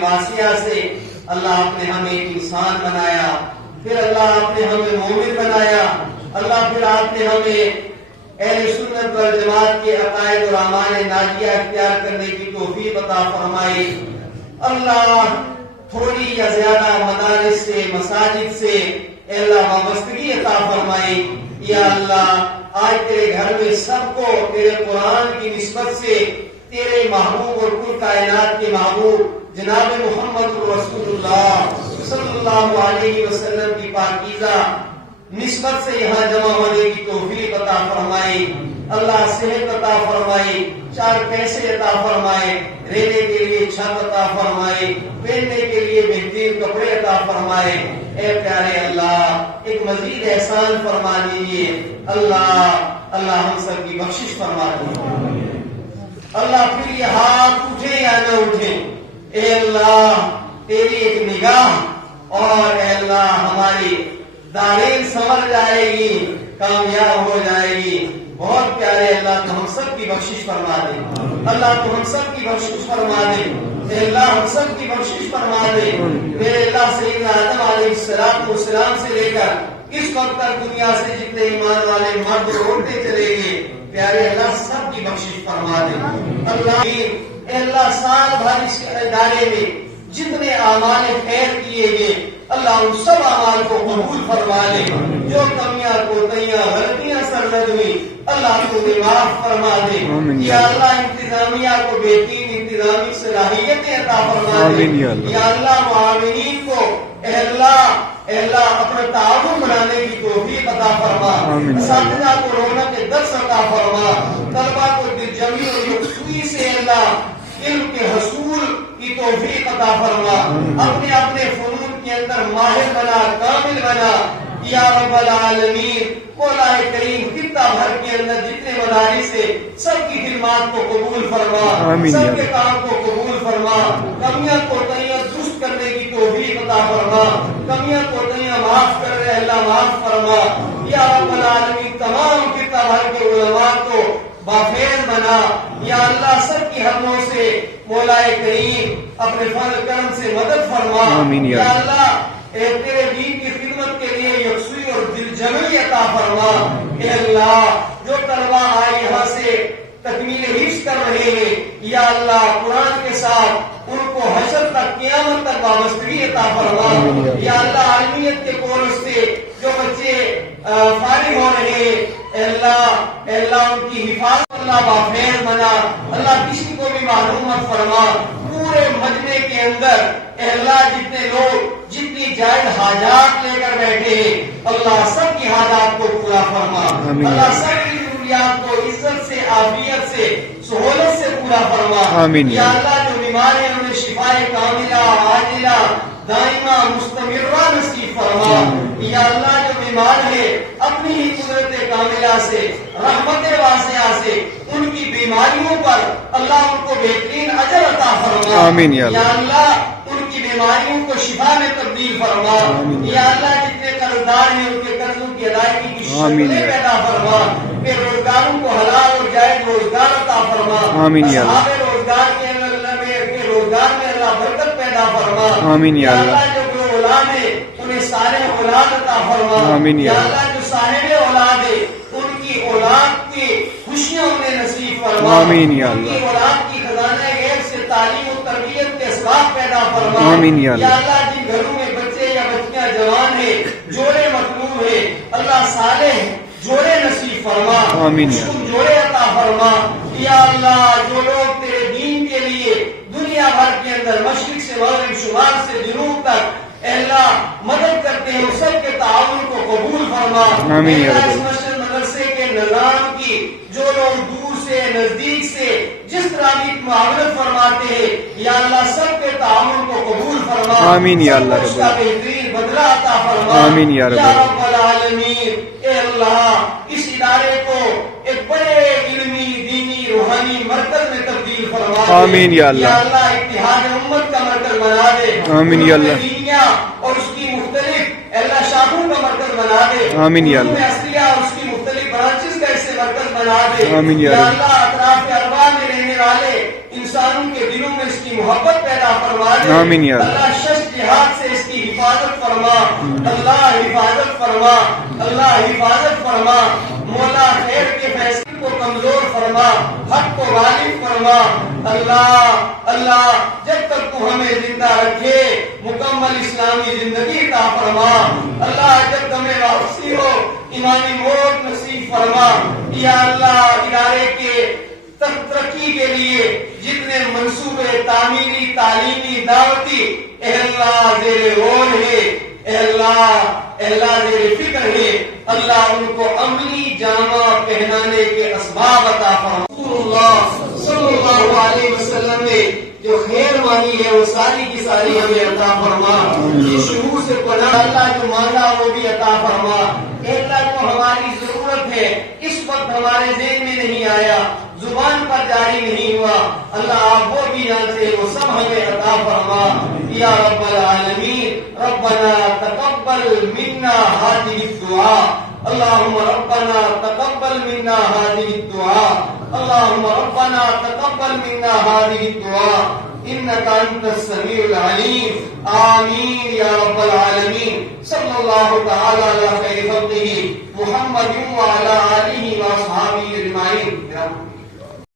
واسعہ سے اللہ آپ نے ہمیں ایک انسان بنایا، پھر اللہ آپ نے ہمیں مومن بنایا، اللہ پھر آپ نے ہمیں اہل سنت والجماعت کے عقائد اور اعمال ناجیہ اختیار کرنے کی توفیق عطا فرمائی۔ اللہ تھوڑی یا زیادہ مدارس سے مساجد سے اے اللہ وابستگی عطا فرمائی۔ یا اللہ آج تیرے گھر میں سب کو تیرے قرآن کی نسبت سے تیرے محبوب اور کل کائنات کے محبوب جناب محمد رسول اللہ صلی اللہ علیہ وسلم کی پاکیزہ نسبت سے یہاں جمع ہونے کی توفیق عطا فرمائی۔ اللہ صحت عطا فرمائی، چار پیسے عطا فرمائے، رہنے کے لیے چھت عطا فرمائے، پہننے کے لیے بہترین کپڑے عطا فرمائے۔ اے پیارے اللہ ایک مزید احسان فرما دیجیے، اللہ ہم سب کی بخشش فرما دیجیے۔ اللہ پھر یہ ہاتھ اٹھے یا نہ اٹھے، اے اللہ تیری ایک نگاہ اور اے اللہ ہماری دارین سمر جائے گی، کامیاب ہو جائے گی۔ بہت پیارے اللہ تو ہم سب کی بخشش فرما دے، اللہ تو ہم سب کی بخشش فرما دے، اے اللہ ہم سب کی بخشش فرما دے۔ میرے اللہ سیدنا آدم علیہ السلام سے لے کر اس وقت تک دنیا سے جتنے ایمان والے مرد اٹھتے چلے گئے، پیارے اللہ سب کی بخشش فرما دے۔ اللہ اے اللہ سال بھر اس ادارے میں جتنے اعمال خیر کیے گئے اللہ ان سب اعمال کو قبول فرما لے۔ جو کمیاں کوتاہیاں غلطیاں سرزد ہوئی اللہ کو معاف فرما دے۔ یا اللہ انتظامیہ کو بہترین انتظامی صلاحیتیں عطا فرما دے۔ یا اللہ معاونین کو اے اللہ اپنا تعاون بنانے کی توفیق عطا فرما، اساتذہ کو رونق درس عطا فرما، طلبہ کو دلجمی اور یکسوئی سے اللہ علم کے حصول کی توفیق عطا فرما، اپنے اپنے فنون کے اندر ماہر بنا، کامل بنا۔ یا رب العالمین مولا کریم خطہ بھر کے اندر جتنے مدارس سے سب کی خدمات کو قبول فرما، سب کے کام کو قبول فرما، کمیاں کوتاہیاں درست کرنے کی توفیق عطا فرما، کمیاں کوتاہیاں معاف کر رہے اللہ معاف فرما۔ یا رب العالمین تمام خطہ بھر کے علماء کو بافیض بنا۔ یا اللہ سب کی حدوں سے مولا کریم اپنے فضل کرم سے مدد فرما۔ یا اللہ تیرے دین کی خدمت کے لیے یکسوئی اور دل جمعی عطا فرما۔ اے اللہ جو طلبہ آئے یہاں سے تکمیل حفظ کر رہے ہیں یا اللہ قرآن کے ساتھ ان کو حشر تک قیامت تک وابستگی عطا فرما۔ یا اللہ عالمیت کے کورس سے جو بچے فارغ ہو رہے ہیں اے اللہ ان کی حفاظت اللہ بافیض بنا، اللہ کسی کو بھی محروم مت فرما۔ پورے مجمع کے اندر اے اللہ جتنے لوگ جتنی جائز حاجات لے کر بیٹھے ہیں اللہ سب کی حاجات کو پورا فرما، اللہ سب کی ضروریات کو عزت سے عافیت سے سہولت سے پورا فرما۔ یا اللہ جو بیمار ہیں انہیں شفاء کاملہ عاجلہ دائمہ مستمرہ نصیب فرما۔ یا اللہ جو بیمار ہے اپنی ہی قدرت کاملہ سے رحمت واسعہ سے ان کی بیماریوں پر اللہ ان کو بہترین اجر عطا فرما۔ یا اللہ ان کی بیماریوں کو شفا میں تبدیل فرما۔ یا اللہ جتنے قرضدار ہیں ان کے قرضوں کی ادائیگی کی شکلیں پیدا فرما، بے روزگاروں کو حلال اور جائز روزگار عطا فرما، اصحاب روزگار کے روزگار میں اللہ برکت پیدا فرما۔ یا اللہ جو بے اولاد ہے انہیں سارے اولاد عطا فرما۔ یا اللہ جو صاحب اولاد ہے ان کی اولاد کی خوشیاں انہیں نصیب فرما، ان کی اولاد کی خزانہ غیب سے تعلیم و تربیت کے اسباب پیدا فرما۔ یا اللہ جن گھروں میں بچے یا بچیاں جوان ہیں جوڑے مطلوب ہے اللہ صالح جوڑے نصیب فرما، جوڑے عطا فرما۔ یا اللہ جو لوگ تیرے دین کے لیے دنیا بھر کے اندر مشرق سے مغرب شمال سے جنوب تک اے اللہ مدد کرتے ہیں اس سب کے تعاون کو قبول فرما۔ اس مسجد مدرسے کے نظام کی جو لوگ دور سے نزدیک سے جس طرح کی معاونت فرماتے ہیں یا اللہ سب کے تعاون کو قبول فرما، اس کا بہترین بدلہ عطا فرما۔ یا رب العالمین اے اللہ اس ادارے کو ایک بڑے علمی دینی روحانی مرکز میں تبدیل فرما دے۔ یا اللہ اتحاد امت کا مرکز بنا دے، دینیا اور اس کی مختلف اللہ شاخوں کا مرکز بنا دے، اصلیہ اور اس کی مختلف برانچز کا اسے مرکز بنا دے۔ یا اللہ اطراف اربا میں رہنے والے انسان ان کے دلوں میں اس کی محبت پیدا فرما دے. آمین یا اللہ. اللہ شش جہاد سے اس کی حفاظت فرما. اللہ حفاظت فرما. اللہ حفاظت فرما. مولا خیر کے فیصلے کو کمزور فرما, حق کو غالب فرما. اللہ جب تک تو ہمیں زندہ رکھے مکمل اسلامی زندگی عطا فرما. اللہ جب ہمیں واپسی ہو ایمانی موت نصیب فرما. یا اللہ ادارے کے ترقی کے لیے جتنے منصوبے تعمیری تعلیمی دعوتی اے اللہ زیر غور ہے, اے اللہ زیر فکر ہے, اللہ ان کو عملی جامہ پہنانے کے اسباب عطا فرما. رسول اللہ صلی اللہ علیہ وسلم نے جو خیر مانی ہے وہ ساری کی ساری ہمیں عطا فرما. یہ شروع سے پناہ اللہ جو مانگا وہ بھی عطا فرما. اے اللہ جو ہماری ضرورت ہے اس وقت ہمارے ذہن میں نہیں آیا, زبان پر جاری نہیں ہوا, اللہ آپ وہ بھی جانتے وہ سب ہمیں عطا فرما. یا رب العالمین ربنا تقبل منا هذه الدعاء. اللهم ربنا تقبل منا هذه الدعاء. اللهم ربنا تقبل منا هذه الدعاء انك انت السميع العليم. آمين يا رب العالمين. صلى الله تعالى على خير خلقه محمد وعلى آله وأصحابه